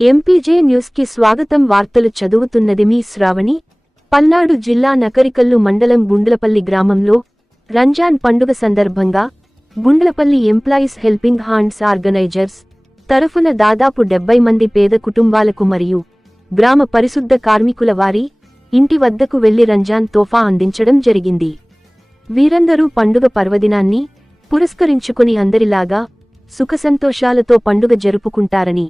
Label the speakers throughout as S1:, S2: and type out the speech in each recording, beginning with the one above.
S1: MPJ న్యూస్కి స్వాగతం వార్తలు చదువుతున్నది మీ శ్రావణి. పల్నాడు జిల్లా నకరికల్లు మండలం గుండ్లపల్లి గ్రామంలో రంజాన్ పండుగ సందర్భంగా Gundlapalli employees helping hands organizers తరఫున దాదాపు డెబ్బై మంది పేద కుటుంబాలకు మరియు గ్రామ పరిశుద్ధ కార్మికుల వారి ఇంటి వద్దకు వెళ్ళి రంజాన్ తోఫా అందించడం జరిగింది. వీరందరూ పండుగ పర్వదినాన్ని పురస్కరించుకుని అందరిలాగా సుఖసంతోషాలతో పండుగ జరుపుకుంటారని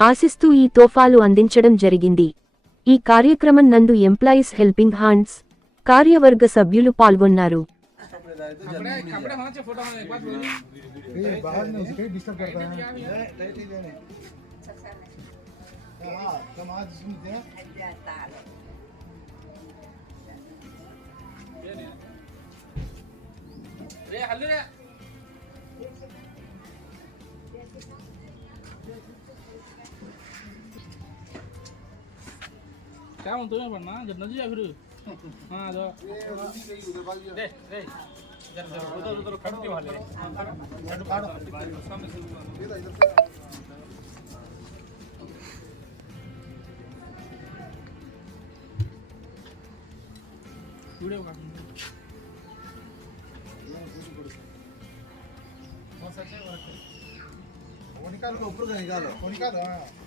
S1: ఆశిస్తూ ఈ తోఫాలు అందించడం జరిగింది ఈ కార్యక్రమం నందు ఎంప్లాయీస్ హెల్పింగ్ హ్యాండ్స్ కార్యవర్గ సభ్యులు పాల్గొన్నారు
S2: कपड़े कपड़े होना काय म्हणतो मी पण ना जन्नाची जा फिरू हा दे दे जर जर उधर उधर खडती वाले खडू काढो सामने से
S3: निकालो निकालो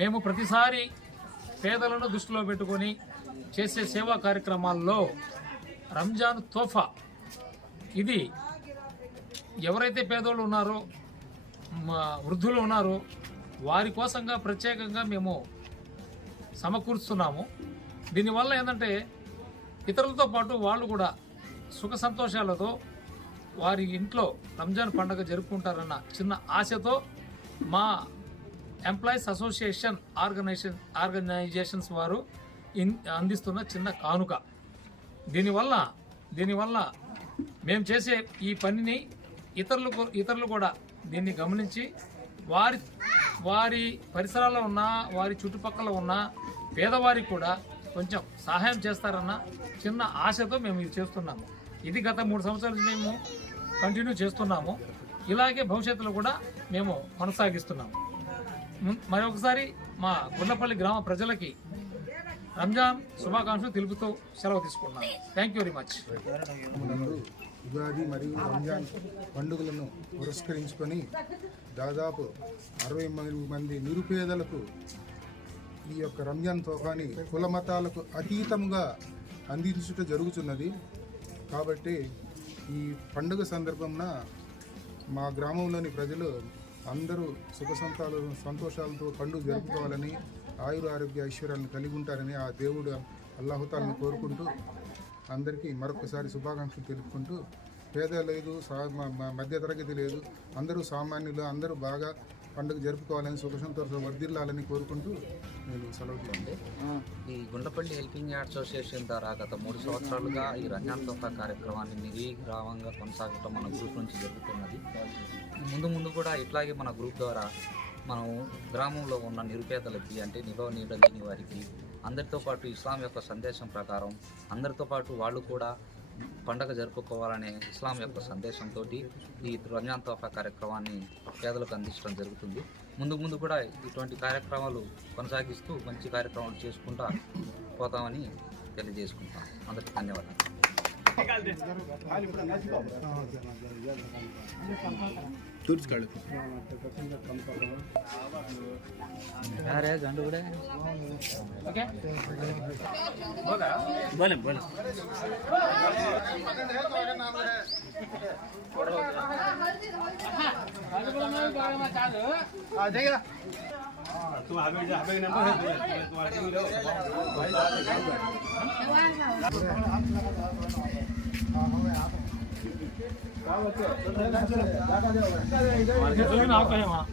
S2: మేము ప్రతిసారి పేదలను దృష్టిలో పెట్టుకొని చేసే సేవా కార్యక్రమాల్లో రంజాన్ తోఫా. ఇది ఎవరైతే పేదోళ్ళు ఉన్నారో మా వృద్ధులు ఉన్నారో వారి కోసంగా ప్రత్యేకంగా మేము సమకూరుస్తున్నాము. దీనివల్ల ఏంటంటే ఇతరులతో పాటు వాళ్ళు కూడా సుఖ సంతోషాలతో వారి ఇంట్లో రంజాన్ పండుగ జరుపుకుంటారన్న చిన్న ఆశతో మా ఎంప్లాయీస్ అసోసియేషన్ ఆర్గనైజేషన్ ఆర్గనైజేషన్స్ వారు అందిస్తున్న చిన్న కానుక. దీనివల్ల దీనివల్ల మేము చేసే ఈ పనిని ఇతరులు ఇతరులు కూడా దీన్ని గమనించి వారి వారి పరిసరాల్లో ఉన్న వారి చుట్టుపక్కల ఉన్న పేదవారికి కూడా కొంచెం సహాయం చేస్తారన్న చిన్న ఆశతో మేము ఇది చేస్తున్నాము. ఇది గత మూడు సంవత్సరాలు మేము కంటిన్యూ చేస్తున్నాము. ఇలాగే భవిష్యత్తులో కూడా మేము కొనసాగిస్తున్నాము. మరొకసారి మా గుండ్లపల్లి గ్రామ ప్రజలకి రంజాన్ శుభాకాంక్షలు తెలుపుతూ సెలవు తీసుకున్నాను thank you very
S3: much Ugadi మరియు రంజాన్ పండుగలను పురస్కరించుకొని దాదాపు అరవై మంది నిరుపేదలకు ఈ యొక్క రంజాన్ తోఫాని కుల మతాలకు అతీతంగా అందించుట జరుగుతున్నది. కాబట్టి ఈ పండుగ సందర్భంన మా గ్రామంలోని ప్రజలు అందరూ సుఖ సంతాలు సంతోషాలతో పండుగ జరుపుకోవాలని ఆయుర ఆరోగ్య ఐశ్వర్యాలను కలిగి ఉంటారని ఆ దేవుడు అల్లాహుతాలను కోరుకుంటూ అందరికీ మరొకసారి శుభాకాంక్షలు తెలుపుకుంటూ పేద లేదు సా మ- మ- మధ్యతరగతి లేదు అందరూ సామాన్యులు అందరూ బాగా పండుగ జరుపుకోవాలని సుఖసంతోషం వర్దిల్లాలని కోరుకుంటూ నేను సెలవు తీసుకుంటాను
S4: ఈ గుండ్లపల్లి హెల్పింగ్ యార్డ్ అసోసియేషన్ ద్వారా గత మూడు సంవత్సరాలుగా ఈ రంజాన్ తోఫా కార్యక్రమాన్ని నిర్విరామంగా కొనసాగటం మన గ్రూప్ నుంచి జరుగుతున్నది. ముందు ముందు కూడా ఇట్లాగే మన గ్రూప్ ద్వారా మనం గ్రామంలో ఉన్న నిరుపేదలకి అంటే నిలవ నీడ లేని వారికి అందరితో పాటు ఇస్లాం యొక్క సందేశం ప్రకారం అందరితో పాటు వాళ్ళు కూడా పండగ జరుపుకోవాలనే ఇస్లాం యొక్క సందేశంతో ఈ రంజాన్ తోఫా కార్యక్రమాన్ని పేదలకు అందించడం జరుగుతుంది. ముందు ముందు కూడా ఇటువంటి కార్యక్రమాలు కొనసాగిస్తూ మంచి కార్యక్రమాలు చేసుకుంటా పోతామని తెలియజేసుకుంటాం. అందరికీ ధన్యవాదాలు. तूच बोले अरे
S2: तू 拿过去，拿来
S5: 来，拿过来，拿过来，拿
S2: 过来，拿过来。